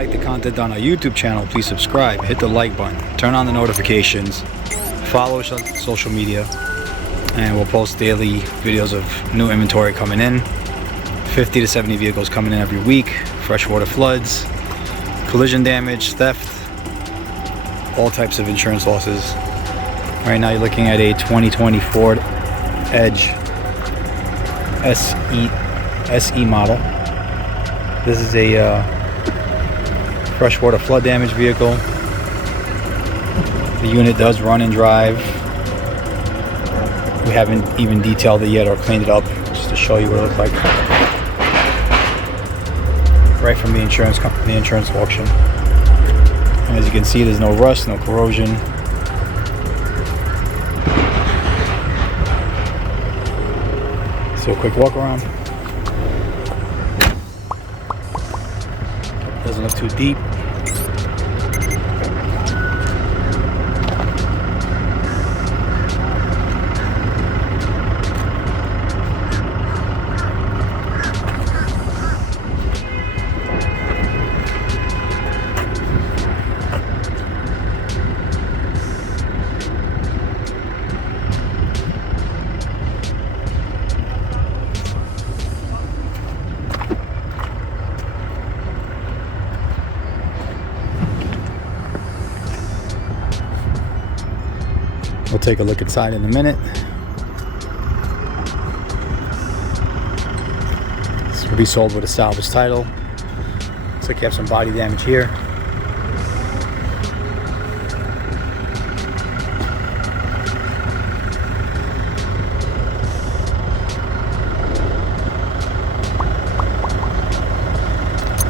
like the content on our YouTube channel, please subscribe, hit the like button, turn on the notifications, follow us on social media, and we'll post daily videos of new inventory coming in. 50 to 70 vehicles coming in every week. Freshwater floods, collision damage, theft, all types of insurance losses. Right now you're looking at a 2020 Ford Edge SE model. This is a freshwater flood damage vehicle. The unit does run and drive. We haven't even detailed it yet or cleaned it up, just to show you what it looks like right from the insurance company, the insurance auction. And as you can see, there's no rust, no corrosion. So a quick walk around. Doesn't look too deep. We'll take a look inside in a minute. This will be sold with a salvage title. Looks like you have some body damage here.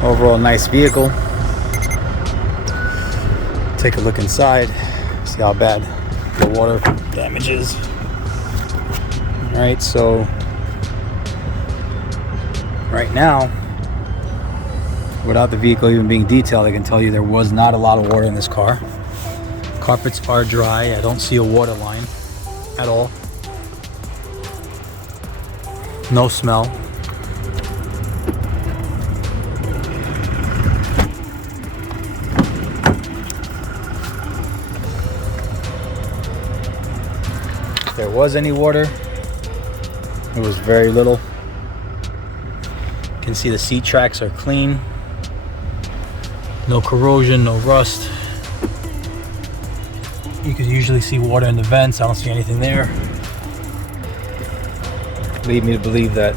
Overall, nice vehicle. Take a look inside, see how bad the water damage is. Alright, so right now, without the vehicle even being detailed, I can tell you there was not a lot of water in this car. Carpets are dry. I don't see a water line at all. No smell. If there was any water, it was very little. You can see the seat tracks are clean. No corrosion, no rust. You can usually see water in the vents. I don't see anything there. Lead me to believe that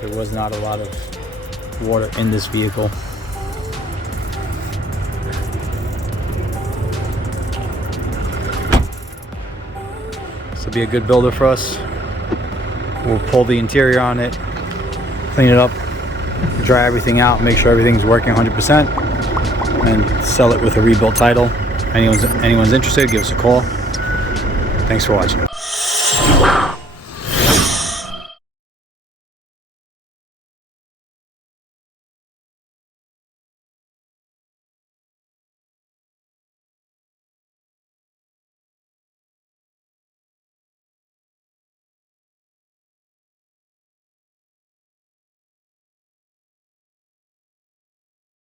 there was not a lot of water in this vehicle. This will be a good builder for us. We'll pull the interior on it, clean it up, dry everything out, make sure everything's working 100%, and sell it with a rebuilt title. Anyone's interested, give us a call. Thanks for watching.